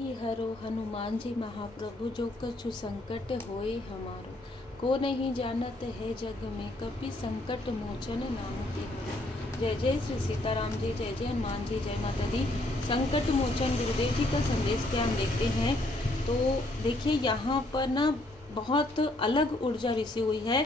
लागी हरो हनुमान जी महाप्रभु, जो कछु संकट होए हमारो। को नहीं जानत है जग में, कपि संकट मोचन नाम तिहारो। जय जय श्री सीताराम जी, जय जय हनुमान जी, जय माता दी। संकट मोचन गुरुदेव जी का संदेश क्या हम देखते हैं। तो देखिए यहाँ पर ना बहुत अलग ऊर्जा रिसी हुई है।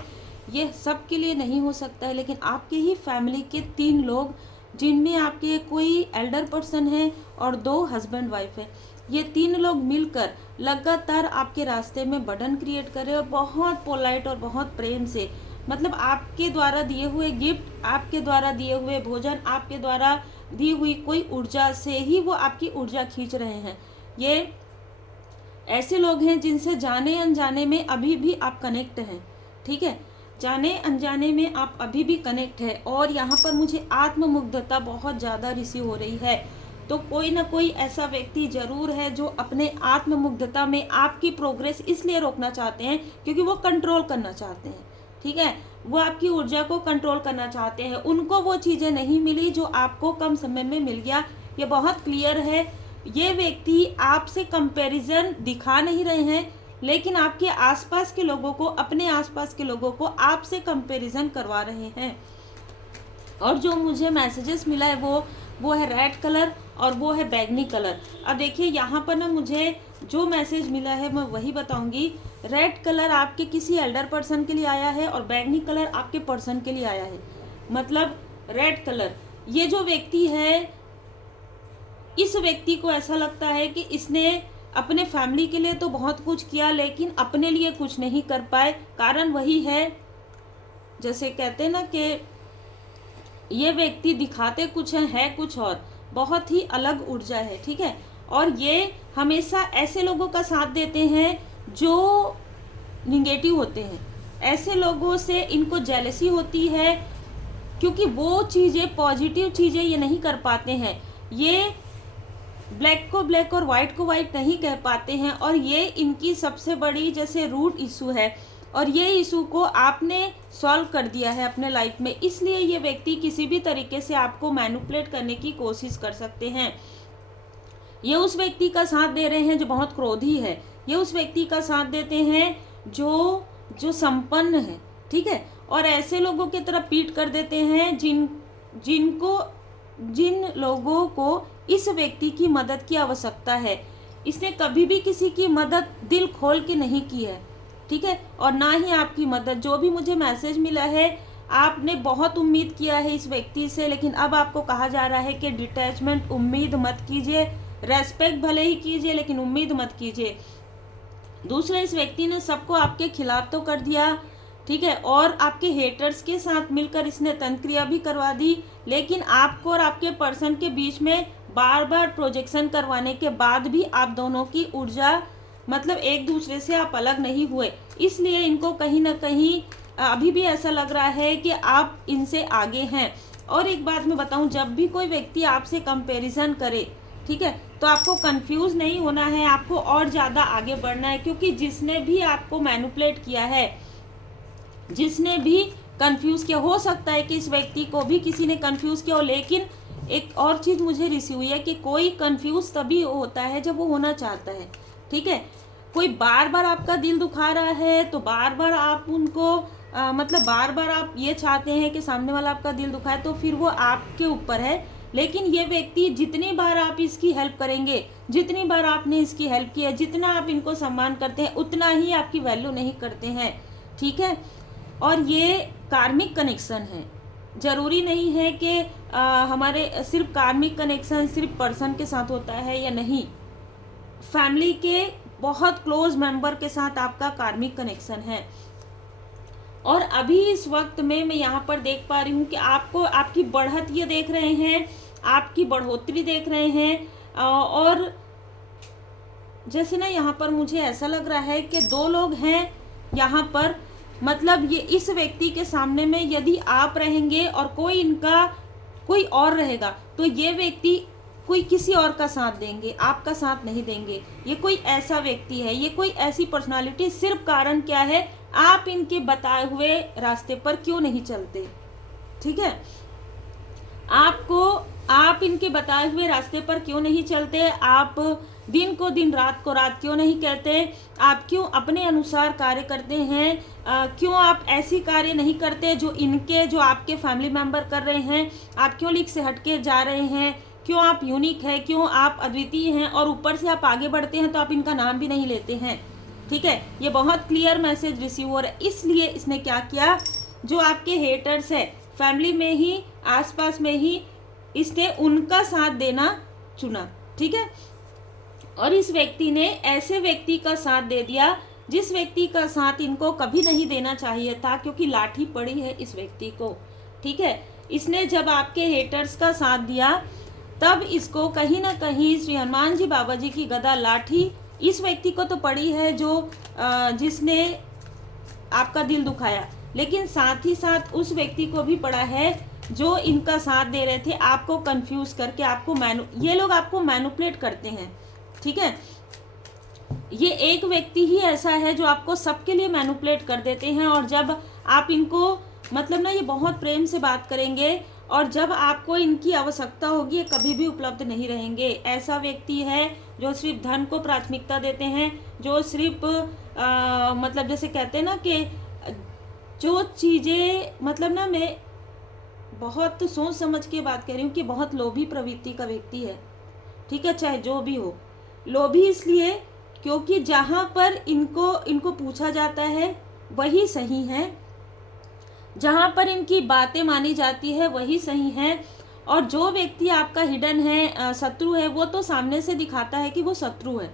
ये सबके लिए नहीं हो सकता है, लेकिन आपके ही फैमिली के 3 लोग, जिनमें आपके कोई एल्डर पर्सन है और 2 हस्बैंड वाइफ है, ये 3 लोग मिलकर लगातार आपके रास्ते में बर्डन क्रिएट कर रहे हैं और बहुत पोलाइट और बहुत प्रेम से, मतलब आपके द्वारा दिए हुए गिफ्ट, आपके द्वारा दिए हुए भोजन, आपके द्वारा दी हुई कोई ऊर्जा से ही वो आपकी ऊर्जा खींच रहे हैं। ये ऐसे लोग हैं जिनसे जाने अनजाने में अभी भी आप कनेक्ट हैं। ठीक है, जाने अनजाने में आप अभी भी कनेक्ट है। और यहाँ पर मुझे आत्ममुग्धता बहुत ज़्यादा रिसीव हो रही है। तो कोई ना कोई ऐसा व्यक्ति जरूर है जो अपने आत्ममुग्धता में आपकी प्रोग्रेस इसलिए रोकना चाहते हैं क्योंकि वो कंट्रोल करना चाहते हैं। ठीक है, वो आपकी ऊर्जा को कंट्रोल करना चाहते हैं। उनको वो चीज़ें नहीं मिली जो आपको कम समय में मिल गया। ये बहुत क्लियर है। ये व्यक्ति आपसे कंपैरिजन दिखा नहीं रहे हैं, लेकिन आपके आसपास के लोगों को, अपने आसपास के लोगों को आपसे कंपैरिजन करवा रहे हैं। और जो मुझे मैसेजेस मिला है वो है रेड कलर और वो है बैगनी कलर। अब देखिए यहाँ पर ना मुझे जो मैसेज मिला है मैं वही बताऊंगी। रेड कलर आपके किसी एल्डर पर्सन के लिए आया है और बैगनी कलर आपके पर्सन के लिए आया है। मतलब रेड कलर, ये जो व्यक्ति है, इस व्यक्ति को ऐसा लगता है कि इसने अपने फैमिली के लिए तो बहुत कुछ किया, लेकिन अपने लिए कुछ नहीं कर पाए। कारण वही है, जैसे कहते हैं ना कि ये व्यक्ति दिखाते कुछ है कुछ और, बहुत ही अलग ऊर्जा है। ठीक है, और ये हमेशा ऐसे लोगों का साथ देते हैं जो निगेटिव होते हैं। ऐसे लोगों से इनको जेलसी होती है क्योंकि वो चीज़ें, पॉजिटिव चीज़ें ये नहीं कर पाते हैं। ये ब्लैक को ब्लैक और वाइट को वाइट नहीं कह पाते हैं। और ये इनकी सबसे बड़ी जैसे रूट इशू है, और ये इशू को आपने सॉल्व कर दिया है अपने लाइफ में। इसलिए ये व्यक्ति किसी भी तरीके से आपको मैनिपुलेट करने की कोशिश कर सकते हैं। ये उस व्यक्ति का साथ दे रहे हैं जो बहुत क्रोधी है। ये उस व्यक्ति का साथ देते हैं जो संपन्न है। ठीक है, और ऐसे लोगों की तरफ पीठ कर देते हैं जिन लोगों को इस व्यक्ति की मदद की आवश्यकता है। इसने कभी भी किसी की मदद दिल खोल के नहीं की है। ठीक है, और ना ही आपकी मदद। जो भी मुझे मैसेज मिला है, आपने बहुत उम्मीद किया है इस व्यक्ति से, लेकिन अब आपको कहा जा रहा है कि डिटैचमेंट, उम्मीद मत कीजिए। रेस्पेक्ट भले ही कीजिए लेकिन उम्मीद मत कीजिए। दूसरा, इस व्यक्ति ने सबको आपके खिलाफ तो कर दिया। ठीक है, और आपके हेटर्स के साथ मिलकर इसने तंत्रिया भी करवा दी, लेकिन आपको और आपके पर्सन के बीच में बार बार प्रोजेक्शन करवाने के बाद भी आप दोनों की ऊर्जा, मतलब एक दूसरे से आप अलग नहीं हुए। इसलिए इनको कहीं ना कहीं अभी भी ऐसा लग रहा है कि आप इनसे आगे हैं। और एक बात मैं बताऊं, जब भी कोई व्यक्ति आपसे कंपैरिजन करे, ठीक है, तो आपको कंफ्यूज नहीं होना है, आपको और ज़्यादा आगे बढ़ना है। क्योंकि जिसने भी आपको मैनिपुलेट किया है, जिसने भी कंफ्यूज किया, हो सकता है कि इस व्यक्ति को भी किसी ने कंफ्यूज किया हो। लेकिन एक और चीज़ मुझे रिसीव हुई है कि कोई कंफ्यूज तभी होता है जब वो होना चाहता है। ठीक है, कोई बार बार आपका दिल दुखा रहा है तो बार बार आप उनको मतलब बार बार आप ये चाहते हैं कि सामने वाला आपका दिल दुखाए, तो फिर वो आपके ऊपर है। लेकिन ये व्यक्ति, जितनी बार आप इसकी हेल्प करेंगे, जितनी बार आपने इसकी हेल्प की है, जितना आप इनको सम्मान करते हैं, उतना ही आपकी वैल्यू नहीं करते हैं। ठीक है, और ये कार्मिक कनेक्शन है। जरूरी नहीं है कि हमारे सिर्फ कार्मिक कनेक्शन सिर्फ पर्सन के साथ होता है या नहीं। फैमिली के बहुत क्लोज मेंबर के साथ आपका कार्मिक कनेक्शन है। और अभी इस वक्त में मैं यहाँ पर देख पा रही हूँ कि आपको, आपकी बढ़त ये देख रहे हैं, आपकी बढ़ोतरी देख रहे हैं। और जैसे ना यहाँ पर मुझे ऐसा लग रहा है कि 2 लोग हैं यहाँ पर। मतलब ये इस व्यक्ति के सामने में यदि आप रहेंगे और कोई और रहेगा, तो ये व्यक्ति कोई किसी और का साथ देंगे, आपका साथ नहीं देंगे। ये कोई ऐसा व्यक्ति है, ये कोई ऐसी पर्सनालिटी। सिर्फ कारण क्या है, आप इनके बताए हुए रास्ते पर क्यों नहीं चलते। ठीक है, आप इनके बताए हुए रास्ते पर क्यों नहीं चलते। आप दिन को दिन, रात को रात क्यों नहीं कहते? आप क्यों अपने अनुसार कार्य करते हैं? क्यों आप ऐसी कार्य नहीं करते जो आपके फैमिली मेंबर कर रहे हैं? आप क्यों लीक से हटके जा रहे हैं? क्यों आप यूनिक है? क्यों आप अद्वितीय हैं? और ऊपर से आप आगे बढ़ते हैं तो आप इनका नाम भी नहीं लेते हैं। ठीक है, ये बहुत क्लियर मैसेज रिसीव हो रहा है। इसलिए इसने क्या किया, जो आपके हेटर्स है फैमिली में ही, आसपास में ही, इसने उनका साथ देना चुना। ठीक है, और इस व्यक्ति ने ऐसे व्यक्ति का साथ दे दिया जिस व्यक्ति का साथ इनको कभी नहीं देना चाहिए था, क्योंकि लाठी पड़ी है इस व्यक्ति को। ठीक है, इसने जब आपके हेटर्स का साथ दिया तब इसको कहीं ना कहीं श्री हनुमान जी बाबा जी की गदा लाठी इस व्यक्ति को तो पड़ी है जिसने आपका दिल दुखाया, लेकिन साथ ही साथ उस व्यक्ति को भी पड़ा है जो इनका साथ दे रहे थे, आपको कंफ्यूज करके, ये लोग आपको मैनिपुलेट करते हैं। ठीक है, ये एक व्यक्ति ही ऐसा है जो आपको सबके लिए मैनिपुलेट कर देते हैं, और जब आप इनको मतलब ना ये बहुत प्रेम से बात करेंगे, और जब आपको इनकी आवश्यकता होगी ये कभी भी उपलब्ध नहीं रहेंगे। ऐसा व्यक्ति है जो सिर्फ धन को प्राथमिकता देते हैं, जो सिर्फ मतलब जैसे कहते हैं ना कि जो चीज़ें, मतलब ना मैं बहुत सोच समझ के बात कर रही हूँ कि बहुत लोभी प्रवृत्ति का व्यक्ति है। ठीक है, चाहे जो भी हो, लोभी इसलिए क्योंकि जहाँ पर इनको पूछा जाता है वही सही है, जहाँ पर इनकी बातें मानी जाती है वही सही है, और जो व्यक्ति आपका हिडन है, शत्रु है, वो तो सामने से दिखाता है कि वो शत्रु है,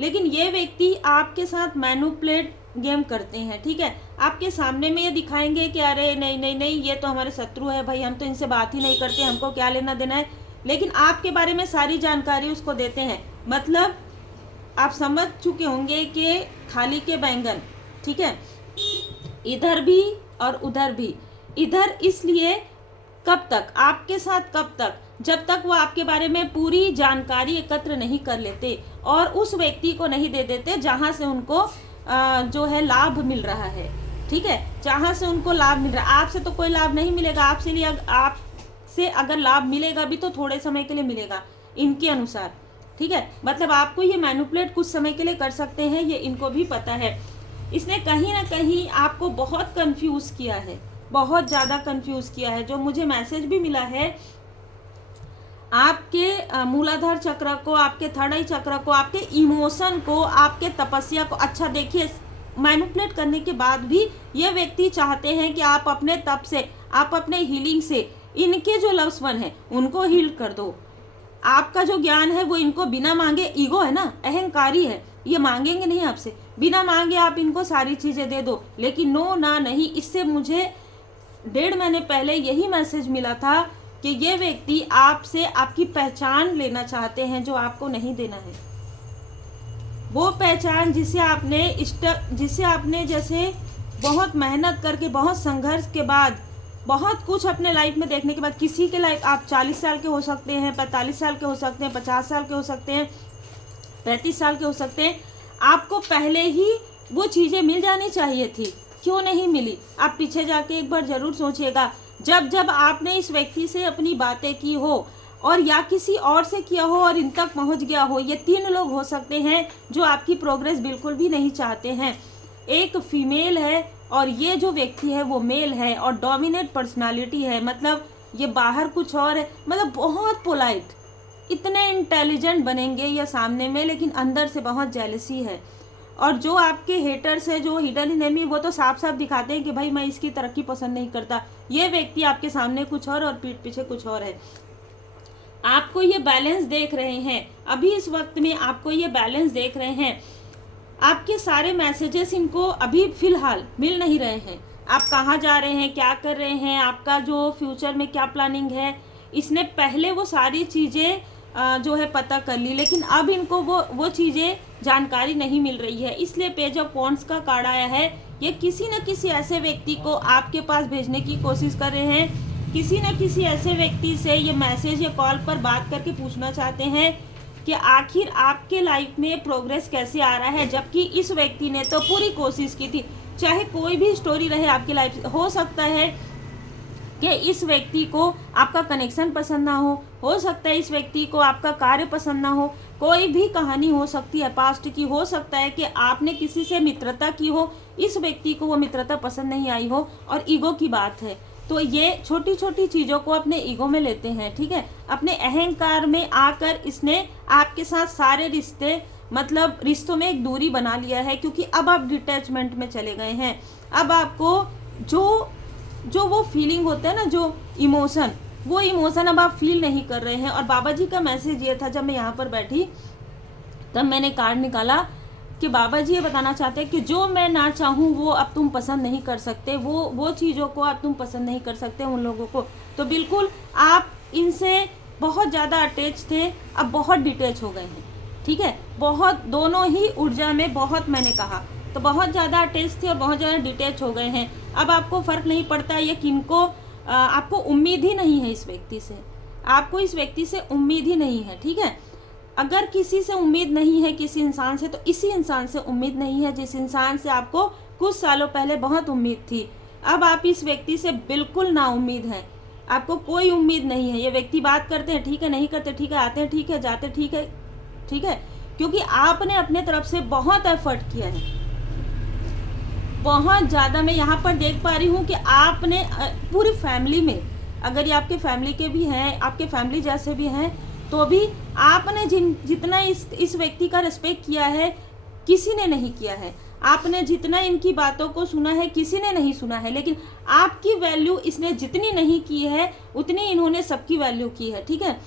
लेकिन ये व्यक्ति आपके साथ मैनिपुलेट गेम करते हैं। ठीक है, आपके सामने में ये दिखाएंगे कि अरे नहीं नहीं नहीं, ये तो हमारे शत्रु है भाई, हम तो इनसे बात ही नहीं करते, हमको क्या लेना देना है, लेकिन आपके बारे में सारी जानकारी उसको देते हैं। मतलब आप समझ चुके होंगे कि थाली के बैंगन। ठीक है, इधर भी और उधर भी। इधर इसलिए कब तक, आपके साथ कब तक, जब तक वो आपके बारे में पूरी जानकारी एकत्र नहीं कर लेते और उस व्यक्ति को नहीं दे देते जहां से उनको जो है लाभ मिल रहा है। ठीक है, जहां से उनको लाभ मिल रहा है, आपसे तो कोई लाभ नहीं मिलेगा, आपसे अगर लाभ मिलेगा भी तो थोड़े समय के लिए मिलेगा इनके अनुसार। ठीक है, मतलब आपको ये मैनिपुलेट कुछ समय के लिए कर सकते हैं, ये इनको भी पता है। इसने कहीं ना कहीं आपको बहुत कंफ्यूज किया है, बहुत ज़्यादा कंफ्यूज किया है। जो मुझे मैसेज भी मिला है, आपके मूलाधार चक्र को, आपके थर्ड आई चक्र को, आपके इमोशन को, आपके तपस्या को, अच्छा देखिए, मैनिपुलेट करने के बाद भी ये व्यक्ति चाहते हैं कि आप अपने तप से, आप अपने हीलिंग से इनके जो लव्स वन है उनको हील कर दो। आपका जो ज्ञान है वो इनको बिना मांगे, ईगो है ना, अहंकारी है, ये मांगेंगे नहीं आपसे, बिना मांगे आप इनको सारी चीज़ें दे दो, लेकिन नो ना नहीं। इससे मुझे 1.5 महीने पहले यही मैसेज मिला था कि ये व्यक्ति आपसे आपकी पहचान लेना चाहते हैं जो आपको नहीं देना है। वो पहचान जिसे आपने जैसे बहुत मेहनत करके, बहुत संघर्ष के बाद, बहुत कुछ अपने लाइफ में देखने के बाद, किसी के लाइफ, आप 40 साल के हो सकते हैं, 45 साल के हो सकते हैं, 50 साल के हो सकते हैं, 35 साल के हो सकते हैं, आपको पहले ही वो चीज़ें मिल जानी चाहिए थी, क्यों नहीं मिली? आप पीछे जाके एक बार ज़रूर सोचिएगा। जब आपने इस व्यक्ति से अपनी बातें की हो, और या किसी और से किया हो और इन तक पहुंच गया हो, ये 3 लोग हो सकते हैं जो आपकी प्रोग्रेस बिल्कुल भी नहीं चाहते हैं। एक फीमेल है और ये जो व्यक्ति है वो मेल है, और डोमिनेट पर्सनालिटी है, मतलब ये बाहर कुछ और है, मतलब बहुत पोलाइट, इतने इंटेलिजेंट बनेंगे ये सामने में, लेकिन अंदर से बहुत जेलसी है। और जो आपके हेटर्स है, जो हिडन एनिमी, वो तो साफ साफ दिखाते हैं कि भाई मैं इसकी तरक्की पसंद नहीं करता। ये व्यक्ति आपके सामने कुछ और पीठ पीछे कुछ और है। आपको ये बैलेंस देख रहे हैं, अभी इस वक्त में आपको ये बैलेंस देख रहे हैं। आपके सारे मैसेजेस इनको अभी फिलहाल मिल नहीं रहे हैं। आप कहाँ जा रहे हैं, क्या कर रहे हैं, आपका जो फ्यूचर में क्या प्लानिंग है, इसने पहले वो सारी चीज़ें जो है पता कर ली, लेकिन अब इनको वो चीज़ें जानकारी नहीं मिल रही है। इसलिए पेज ऑफ वॉन्ड्स का कार्ड आया है। ये किसी न किसी ऐसे व्यक्ति को आपके पास भेजने की कोशिश कर रहे हैं, किसी न किसी ऐसे व्यक्ति से ये मैसेज या कॉल पर बात करके पूछना चाहते हैं कि आखिर आपके लाइफ में प्रोग्रेस कैसे आ रहा है, जबकि इस व्यक्ति ने तो पूरी कोशिश की थी। चाहे कोई भी स्टोरी रहे आपकी लाइफ, हो सकता है कि इस व्यक्ति को आपका कनेक्शन पसंद ना हो सकता है इस व्यक्ति को आपका कार्य पसंद ना हो, कोई भी कहानी हो सकती है पास्ट की, हो सकता है कि आपने किसी से मित्रता की हो, इस व्यक्ति को वो मित्रता पसंद नहीं आई हो और ईगो की बात है, तो ये छोटी छोटी चीज़ों को अपने ईगो में लेते हैं, ठीक है। अपने अहंकार में आकर इसने आपके साथ सारे रिश्ते, मतलब रिश्तों में एक दूरी बना लिया है, क्योंकि अब आप डिटैचमेंट में चले गए हैं। अब आपको जो वो फीलिंग होता है ना, जो इमोशन, वो इमोशन अब आप फील नहीं कर रहे हैं। और बाबा जी का मैसेज ये था, जब मैं यहाँ पर बैठी तब मैंने कार्ड निकाला कि बाबा जी ये बताना चाहते हैं कि जो मैं ना चाहूँ वो अब तुम पसंद नहीं कर सकते, वो चीज़ों को अब तुम पसंद नहीं कर सकते उन लोगों को। तो बिल्कुल आप इनसे बहुत ज़्यादा अटैच थे, अब बहुत डिटैच हो गए हैं, ठीक है। बहुत दोनों ही ऊर्जा में, बहुत मैंने कहा तो बहुत ज़्यादा अटैच थे और बहुत ज़्यादा डिटैच हो गए हैं। अब आपको फ़र्क नहीं पड़ता ये किनको, आपको उम्मीद ही नहीं है इस व्यक्ति से, आपको इस व्यक्ति से उम्मीद ही नहीं है, ठीक है। अगर किसी से उम्मीद नहीं है, किसी इंसान से, तो इसी इंसान से उम्मीद नहीं है जिस इंसान से आपको कुछ सालों पहले बहुत उम्मीद थी। अब आप इस व्यक्ति से बिल्कुल ना उम्मीद हैं, आपको कोई उम्मीद नहीं है। ये व्यक्ति बात करते हैं ठीक है, नहीं करते ठीक है, आते हैं ठीक है, जाते ठीक है, ठीक है, क्योंकि आपने अपने तरफ से बहुत एफर्ट किया है, बहुत ज़्यादा। मैं यहाँ पर देख पा रही हूँ कि आपने पूरी फैमिली में, अगर ये आपके फैमिली के भी हैं, आपके फैमिली जैसे भी हैं, तो भी आपने जितना इस व्यक्ति का रिस्पेक्ट किया है किसी ने नहीं किया है। आपने जितना इनकी बातों को सुना है किसी ने नहीं सुना है, लेकिन आपकी वैल्यू इसने जितनी नहीं की है उतनी इन्होंने सबकी वैल्यू की है, ठीक है।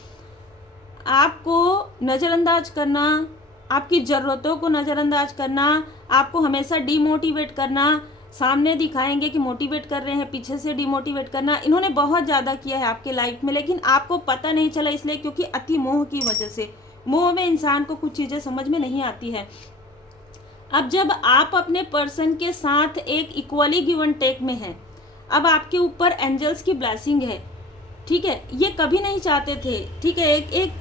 आपको नज़रअंदाज करना, आपकी ज़रूरतों को नज़रअंदाज करना, आपको हमेशा डीमोटिवेट करना, सामने दिखाएंगे कि मोटिवेट कर रहे हैं, पीछे से डीमोटिवेट करना, इन्होंने बहुत ज़्यादा किया है आपके लाइफ में, लेकिन आपको पता नहीं चला, इसलिए क्योंकि अति मोह की वजह से। मोह में इंसान को कुछ चीज़ें समझ में नहीं आती है। अब जब आप अपने पर्सन के साथ एक इक्वली गिव एंड टेक में हैं, अब आपके ऊपर एंजल्स की ब्लेसिंग है, ठीक है। ये कभी नहीं चाहते थे, ठीक है,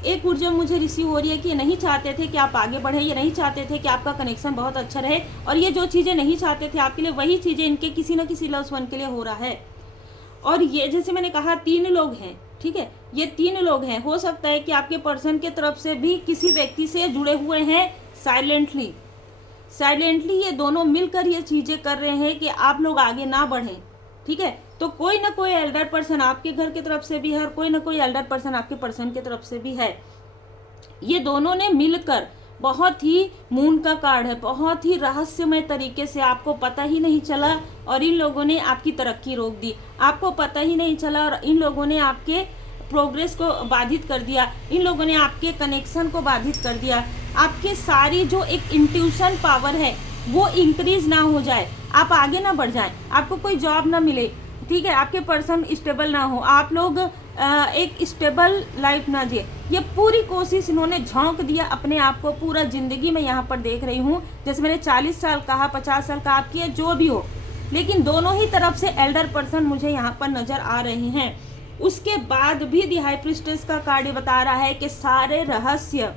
एक ऊर्जा मुझे रिसीव हो रही है कि ये नहीं चाहते थे कि आप आगे बढ़े, ये नहीं चाहते थे कि आपका कनेक्शन बहुत अच्छा रहे, और ये जो चीज़ें नहीं चाहते थे आपके लिए, वही चीज़ें इनके किसी न किसी लव्स वन के लिए हो रहा है। और ये जैसे मैंने कहा 3 लोग हैं, ठीक है, ये 3 लोग हैं। हो सकता है कि आपके पर्सन के तरफ से भी किसी व्यक्ति से जुड़े हुए हैं साइलेंटली ये दोनों मिलकर ये चीज़ें कर रहे हैं कि आप लोग आगे ना बढ़ें, ठीक है। तो कोई ना कोई एल्डर पर्सन आपके घर की तरफ से भी है और कोई ना कोई एल्डर पर्सन आपके पर्सन की तरफ से भी है। ये दोनों ने मिलकर, बहुत ही मून का कार्ड है, बहुत ही रहस्यमय तरीके से, आपको पता ही नहीं चला और इन लोगों ने आपकी तरक्की रोक दी, आपको पता ही नहीं चला और इन लोगों ने आपके प्रोग्रेस को बाधित कर दिया, इन लोगों ने आपके कनेक्शन को बाधित कर दिया। आपके सारी जो एक इंट्यूशन पावर है वो इंक्रीज ना हो जाए, आप आगे ना बढ़ जाएं, आपको कोई जॉब ना मिले, ठीक है, आपके पर्सन स्टेबल ना हो, आप लोग एक स्टेबल लाइफ ना जिए। ये पूरी कोशिश इन्होंने झोंक दिया अपने आप को, पूरा ज़िंदगी में यहाँ पर देख रही हूँ। जैसे मैंने 40 साल कहा, 50 साल का आपकी है, जो भी हो, लेकिन दोनों ही तरफ से एल्डर पर्सन मुझे यहाँ पर नज़र आ रहे हैं। उसके बाद भी दी हाई प्रीस्टेस का कार्ड बता रहा है कि सारे जो रहस्य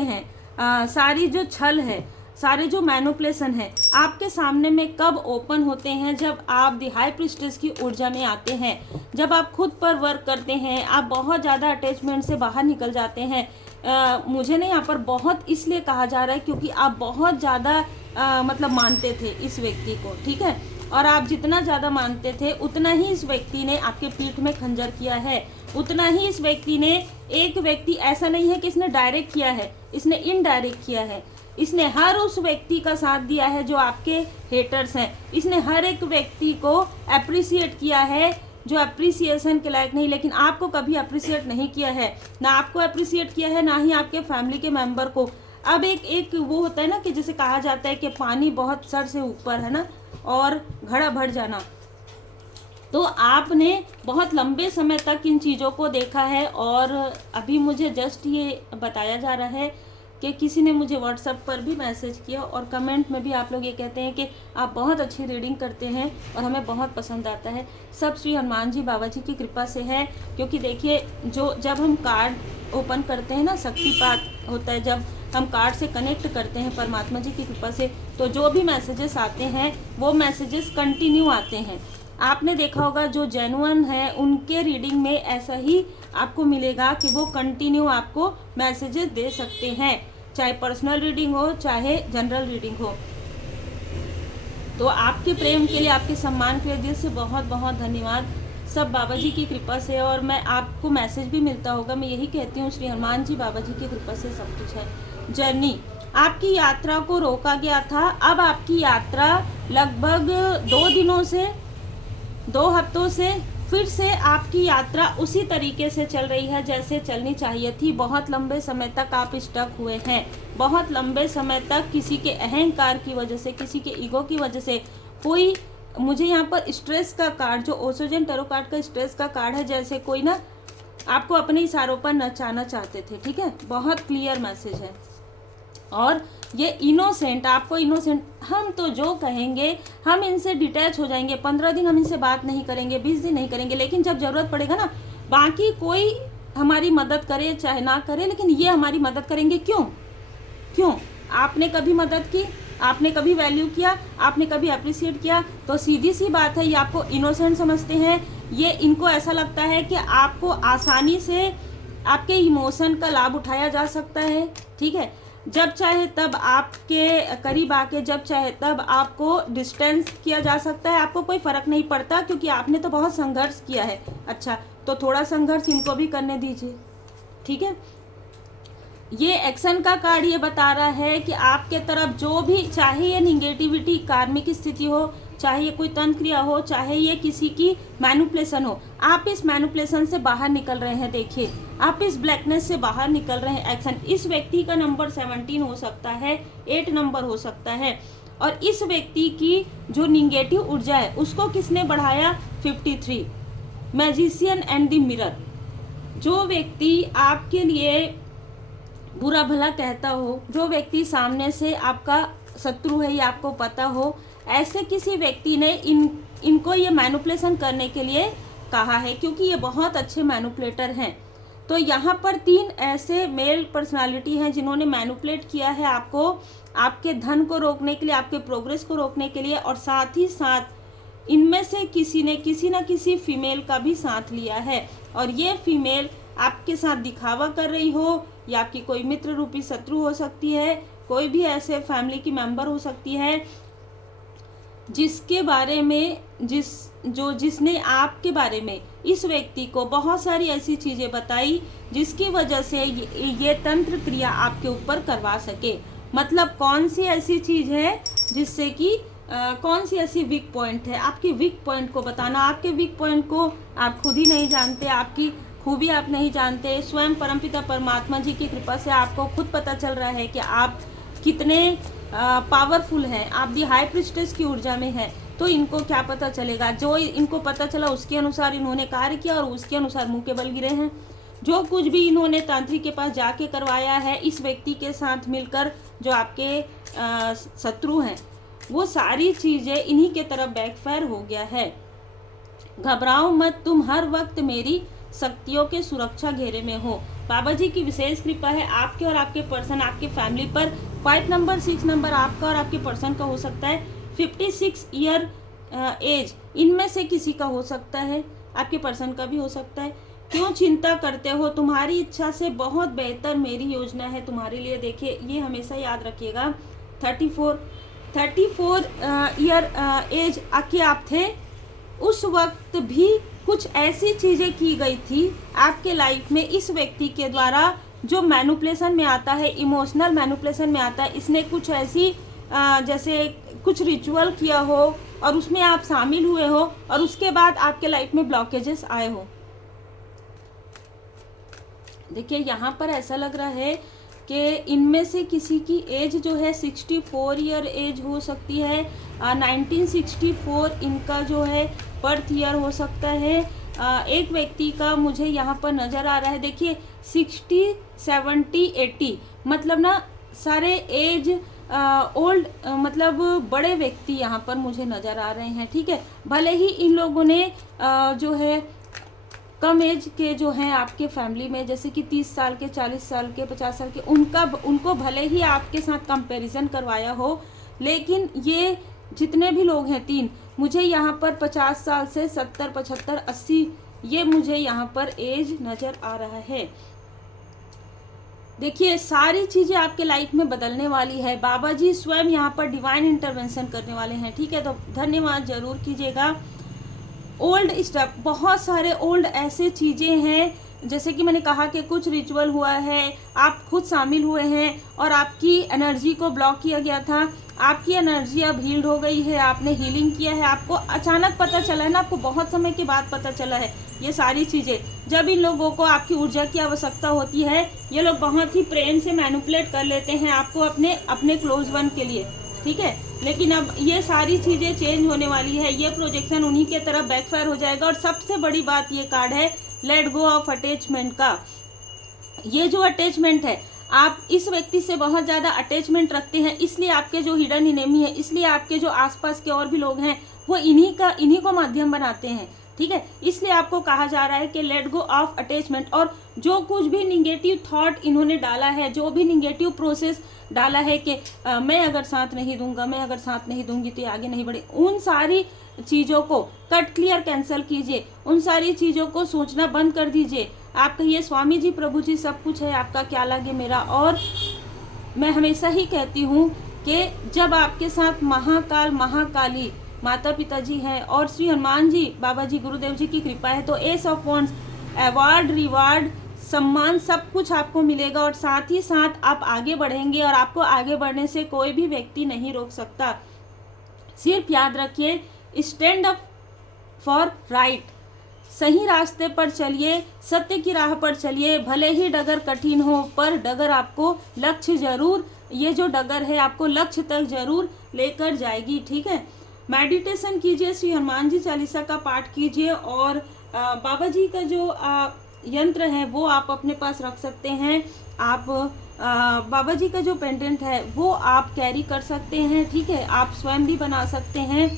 हैं, सारी जो छल है, सारे जो मैनिपुलेशन है आपके सामने में कब ओपन होते हैं, जब आप दी हाई प्रीस्टेस की ऊर्जा में आते हैं, जब आप खुद पर वर्क करते हैं, आप बहुत ज़्यादा अटैचमेंट से बाहर निकल जाते हैं। मुझे ना यहाँ पर बहुत इसलिए कहा जा रहा है क्योंकि आप बहुत ज़्यादा मतलब मानते थे इस व्यक्ति को, ठीक है, और आप जितना ज़्यादा मानते थे उतना ही इस व्यक्ति ने आपके पीठ में खंजर किया है, उतना ही इस व्यक्ति ने, एक व्यक्ति ऐसा नहीं है कि इसने डायरेक्ट किया है, इसने इनडायरेक्ट किया है, इसने हर उस व्यक्ति का साथ दिया है जो आपके हेटर्स हैं, इसने हर एक व्यक्ति को अप्रिसिएट किया है जो अप्रिसिएशन के लायक नहीं, लेकिन आपको कभी अप्रिसिएट नहीं किया है, ना आपको अप्रिसिएट किया है, ना ही आपके फैमिली के मेंबर को। अब एक वो होता है ना कि जैसे कहा जाता है कि पानी बहुत सर से ऊपर है ना, और घड़ा भर जाना, तो आपने बहुत लंबे समय तक इन चीज़ों को देखा है। और अभी मुझे जस्ट ये बताया जा रहा है कि किसी ने मुझे व्हाट्सएप पर भी मैसेज किया और कमेंट में भी आप लोग ये कहते हैं कि आप बहुत अच्छी रीडिंग करते हैं और हमें बहुत पसंद आता है। सब श्री हनुमान जी बाबा जी की कृपा से है, क्योंकि देखिए जब हम कार्ड ओपन करते हैं ना, शक्तिपात होता है, जब हम कार्ड से कनेक्ट करते हैं परमात्मा जी की कृपा से, तो जो भी मैसेजेस आते हैं वो मैसेजेस कंटिन्यू आते हैं। आपने देखा होगा जो जेन्युइन है उनके रीडिंग में ऐसा ही आपको मिलेगा कि वो कंटिन्यू आपको मैसेजेस दे सकते हैं, चाहे पर्सनल रीडिंग हो चाहे जनरल रीडिंग हो। तो आपके प्रेम के लिए, आपके सम्मान के लिए दिल से बहुत बहुत धन्यवाद। सब बाबा जी की कृपा से, और मैं आपको मैसेज भी मिलता होगा, मैं यही कहती हूँ श्री हनुमान जी बाबा जी की कृपा से सब कुछ है। जर्नी, आपकी यात्रा को रोका गया था, अब आपकी यात्रा लगभग 2 दिनों से 2 हफ्तों से फिर से आपकी यात्रा उसी तरीके से चल रही है जैसे चलनी चाहिए थी। बहुत लंबे समय तक आप स्टक हुए हैं, बहुत लंबे समय तक किसी के अहंकार की वजह से, किसी के ईगो की वजह से। कोई, मुझे यहाँ पर स्ट्रेस का कार्ड, जो ओसोजन टैरो कार्ड का स्ट्रेस का कार्ड है, जैसे कोई ना आपको अपने इशारों पर नचाना चाहते थे, ठीक है। बहुत क्लियर मैसेज है। और ये इनोसेंट, आपको इनोसेंट, हम तो जो कहेंगे हम इनसे डिटैच हो जाएंगे, 15 दिन हम इनसे बात नहीं करेंगे, 20 दिन नहीं करेंगे, लेकिन जब ज़रूरत पड़ेगा ना, बाकी कोई हमारी मदद करे चाहे ना करे, लेकिन ये हमारी मदद करेंगे। क्यों? आपने कभी मदद की? आपने कभी वैल्यू किया? आपने कभी अप्रिशिएट किया? तो सीधी सी बात है, ये आपको इनोसेंट समझते हैं। ये, इनको ऐसा लगता है कि आपको आसानी से आपके इमोशन का लाभ उठाया जा सकता है, ठीक है। जब चाहे तब आपके करीब आके, जब चाहे तब आपको डिस्टेंस किया जा सकता है, आपको कोई फ़र्क नहीं पड़ता, क्योंकि आपने तो बहुत संघर्ष किया है। अच्छा, तो थोड़ा संघर्ष इनको भी करने दीजिए, ठीक है। ये एक्शन का कार्ड ये बता रहा है कि आपके तरफ जो भी, चाहे ये निगेटिविटी, कार्मिक स्थिति हो, चाहे ये कोई तंत्र क्रिया हो, चाहे ये किसी की मैनिपुलेशन हो, आप इस मैनिपुलेशन से बाहर निकल रहे हैं। देखिए, आप इस ब्लैकनेस से बाहर निकल रहे हैं। एक्शन, इस व्यक्ति का नंबर 17 हो सकता है, 8 नंबर हो सकता है, और इस व्यक्ति की जो निगेटिव ऊर्जा है उसको किसने बढ़ाया? 53, मैजिशियन एंड द मिरर। जो व्यक्ति आपके लिए बुरा भला कहता हो, जो व्यक्ति सामने से आपका शत्रु है, ये आपको पता हो, ऐसे किसी व्यक्ति ने इनको ये मैनिपुलेशन करने के लिए कहा है, क्योंकि ये बहुत अच्छे मैनिपुलेटर हैं। तो यहाँ पर 3 ऐसे मेल पर्सनालिटी हैं जिन्होंने मैनिपुलेट किया है आपको, आपके धन को रोकने के लिए, आपके प्रोग्रेस को रोकने के लिए, और साथ ही साथ इनमें से किसी ने किसी ना किसी फीमेल का भी साथ लिया है, और ये फीमेल आपके साथ दिखावा कर रही हो, या आपकी कोई मित्र रूपी शत्रु हो सकती है, कोई भी ऐसे फैमिली की मेंबर हो सकती है जिसके बारे में, जिसने आपके बारे में इस व्यक्ति को बहुत सारी ऐसी चीज़ें बताई जिसकी वजह से ये तंत्र क्रिया आपके ऊपर करवा सके। मतलब कौन सी ऐसी चीज़ है जिससे कि कौन सी ऐसी वीक पॉइंट है, आपकी वीक पॉइंट को बताना। आपके वीक पॉइंट को आप खुद ही नहीं जानते, आपकी खूबी आप नहीं जानते। स्वयं परमपिता परमात्मा जी की कृपा से आपको खुद पता चल रहा है कि आप कितने पावरफुल हैं, आप दी हाई प्रिस्टेस की ऊर्जा में है। तो इनको क्या पता चलेगा? जो इनको पता चला उसके अनुसार इन्होंने कार्य किया, और उसके अनुसार मुंह के बल गिरे हैं। जो कुछ भी इन्होंने तांत्रिक के पास जाके करवाया है इस व्यक्ति के साथ मिलकर, जो आपके शत्रु हैं, वो सारी चीज़ें इन्हीं के तरफ बैकफायर हो गया है। घबराओ मत, तुम हर वक्त मेरी शक्तियों के सुरक्षा घेरे में हो। बाबा जी की विशेष कृपा है आपके और आपके पर्सन, आपके फैमिली पर। 5 नंबर, 6 नंबर आपका और आपके पर्सन का हो सकता है। 56 ईयर एज इनमें से किसी का हो सकता है, आपके पर्सन का भी हो सकता है। क्यों चिंता करते हो? तुम्हारी इच्छा से बहुत बेहतर मेरी योजना है तुम्हारे लिए। देखिए, ये हमेशा याद रखिएगा। 34 ईयर एज आके आप थे, उस वक्त भी कुछ ऐसी चीज़ें की गई थी आपके लाइफ में इस व्यक्ति के द्वारा जो मैनिपुलेशन में आता है, इमोशनल मैनिपुलेशन में आता है। इसने कुछ ऐसी जैसे कुछ रिचुअल किया हो और उसमें आप शामिल हुए हो, और उसके बाद आपके लाइफ में ब्लॉकेजेस आए हो। देखिए, यहाँ पर ऐसा लग रहा है कि इनमें से किसी की एज जो है 64 ईयर एज हो सकती है। 1964 इनका जो है बर्थ ईयर हो सकता है। एक व्यक्ति का मुझे यहाँ पर नज़र आ रहा है। देखिए, 60, 70, 80 मतलब ना सारे एज ओल्ड, मतलब बड़े व्यक्ति यहाँ पर मुझे नज़र आ रहे हैं, ठीक है। भले ही इन लोगों ने जो है कम एज के जो हैं आपके फैमिली में, जैसे कि 30 साल के, 40 साल के, 50 साल के, उनको भले ही आपके साथ कंपैरिजन करवाया हो, लेकिन ये जितने भी लोग हैं, मुझे यहाँ पर 50 साल से 70, 75, 80 ये मुझे यहाँ पर एज नज़र आ रहा है। देखिए सारी चीज़ें आपके लाइफ में बदलने वाली है। बाबा जी स्वयं यहाँ पर डिवाइन इंटरवेंशन करने वाले हैं, ठीक है। तो धन्यवाद जरूर कीजिएगा। ओल्ड स्टफ, बहुत सारे ओल्ड ऐसे चीज़ें हैं, जैसे कि मैंने कहा कि कुछ रिचुअल हुआ है, आप खुद शामिल हुए हैं और आपकी एनर्जी को ब्लॉक किया गया था। आपकी एनर्जी अब हील्ड हो गई है, आपने हीलिंग किया है, आपको अचानक पता चला है ना, आपको बहुत समय के बाद पता चला है ये सारी चीज़ें। जब इन लोगों को आपकी ऊर्जा की आवश्यकता होती है, ये लोग बहुत ही प्रेम से मैनिपुलेट कर लेते हैं आपको अपने क्लोज वन के लिए, ठीक है। लेकिन अब ये सारी चीज़ें चेंज होने वाली है, ये प्रोजेक्शन उन्हीं के तरफ बैकफायर हो जाएगा। और सबसे बड़ी बात ये कार्ड है लेट गो ऑफ अटैचमेंट का। ये जो अटैचमेंट है, आप इस व्यक्ति से बहुत ज़्यादा अटैचमेंट रखते हैं, इसलिए आपके जो हिडन इनेमी है, इसलिए आपके जो आसपास के और भी लोग हैं वो इन्हीं को माध्यम बनाते हैं, ठीक है। इसलिए आपको कहा जा रहा है कि लेट गो ऑफ अटैचमेंट। और जो कुछ भी निगेटिव थॉट इन्होंने डाला है, जो भी निगेटिव प्रोसेस डाला है कि मैं अगर साथ नहीं दूंगा, मैं अगर साथ नहीं दूंगी तो ये आगे नहीं बढ़े, उन सारी चीज़ों को कट क्लियर कैंसिल कीजिए, उन सारी चीज़ों को सोचना बंद कर दीजिए। आप कहिए स्वामी जी, प्रभु जी, सब कुछ है, आपका क्या लगे मेरा। और मैं हमेशा ही कहती हूँ कि जब आपके साथ महाकाल महाकाली माता पिता जी हैं और श्री हनुमान जी, बाबा जी, गुरुदेव जी की कृपा है, तो S of wands, award, reward, सम्मान, सब कुछ आपको मिलेगा। और साथ ही साथ आप आगे बढ़ेंगे और आपको आगे बढ़ने से कोई भी व्यक्ति नहीं रोक सकता। सिर्फ याद रखिए, स्टैंड अप फॉर राइट, सही रास्ते पर चलिए, सत्य की राह पर चलिए। भले ही डगर कठिन हो, पर डगर आपको लक्ष्य जरूर, ये जो डगर है आपको लक्ष्य तक जरूर लेकर जाएगी, ठीक है। मेडिटेशन कीजिए, श्री हनुमान जी चालीसा का पाठ कीजिए और बाबा जी का जो यंत्र है वो आप अपने पास रख सकते हैं। आप बाबा जी का जो पेंडेंट है वो आप कैरी कर सकते हैं, ठीक है। आप स्वयं भी बना सकते हैं।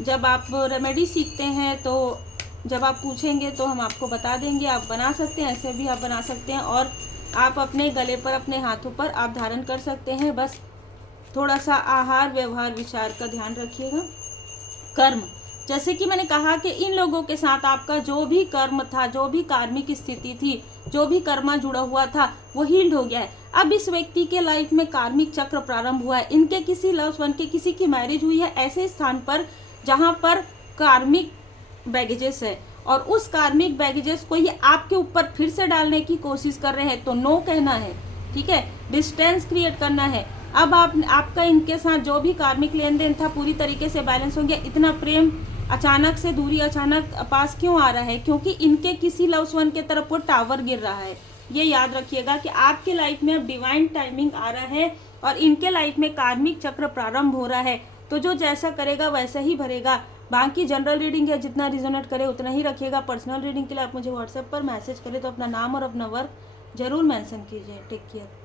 जब आप रेमेडी सीखते हैं तो जब आप पूछेंगे तो हम आपको बता देंगे, आप बना सकते हैं, ऐसे भी आप बना सकते हैं। और आप अपने गले पर, अपने हाथों पर आप धारण कर सकते हैं। बस थोड़ा सा आहार, व्यवहार, विचार का ध्यान रखिएगा। कर्म, जैसे कि मैंने कहा कि इन लोगों के साथ आपका जो भी कर्म था, जो भी कार्मिक स्थिति थी, जो भी कर्मा जुड़ा हुआ था, वो हील्ड हो गया है। अब इस व्यक्ति के लाइफ में कार्मिक चक्र प्रारंभ हुआ है। इनके किसी लव्स वन के किसी की मैरिज हुई है ऐसे स्थान पर जहां पर कार्मिक बैगेजेस है, और उस कार्मिक बैगेजेस को ये आपके ऊपर फिर से डालने की कोशिश कर रहे हैं, तो नो कहना है, ठीक है। डिस्टेंस क्रिएट करना है। अब आपका इनके साथ जो भी कार्मिक लेन देन था पूरी तरीके से बैलेंस हो गया। इतना प्रेम, अचानक से दूरी, अचानक पास क्यों आ रहा है? क्योंकि इनके किसी लव्स वन के तरफ वो टावर गिर रहा है। ये याद रखिएगा कि आपके लाइफ में अब डिवाइन टाइमिंग आ रहा है और इनके लाइफ में कार्मिक चक्र प्रारंभ हो रहा है। तो जो जैसा करेगा वैसा ही भरेगा। बाकी जनरल रीडिंग है, जितना रिजोनेट करे उतना ही रखिएगा। पर्सनल रीडिंग के लिए आप मुझे व्हाट्सएप पर मैसेज करें तो अपना नाम और अपना वर्क जरूर मेंशन कीजिए। Take care.